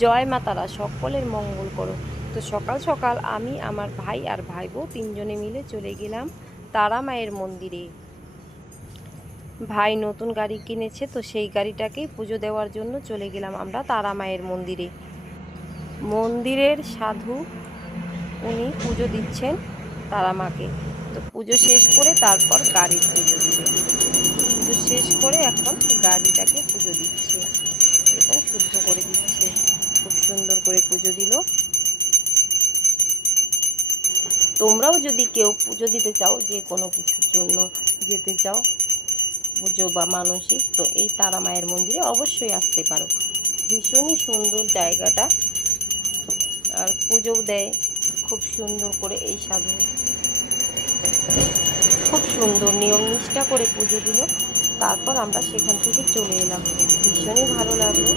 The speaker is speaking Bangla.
জয় মা তারা, সকলের মঙ্গল করো। তো সকাল সকাল আমি, আমার ভাই আর ভাইবো তিনজনে মিলে চলে গেলাম তারা মায়ের মন্দিরে। ভাই নতুন গাড়ি কিনেছে, তো সেই গাড়িটাকেই পুজো দেওয়ার জন্য চলে গেলাম আমরা তারা মায়ের মন্দিরে। মন্দিরের সাধু উনি পুজো দিচ্ছেন তারা মাকে। তো পুজো শেষ করে তারপর গাড়ির পুজো দিবে। পুজো শেষ করে এখন গাড়িটাকে পুজো দিচ্ছে এবং শুদ্ধ করে দিচ্ছে। খুব সুন্দর করে পুজো দিল। তোমরাও যদি কেউ পুজো দিতে চাও, যে কোনো কিছুর জন্য যেতে চাও, পুজো বা মানসিক, তো এই তারা মায়ের মন্দিরে অবশ্যই আসতে পারো। ভীষণই সুন্দর জায়গাটা, আর পুজোও দেয় খুব সুন্দর করে। এই সাধু খুব সুন্দর নিয়ম নিষ্ঠা করে পুজো দিল। তারপর আমরা সেখান থেকে চলে এলাম। ভীষণই ভালো লাগলো।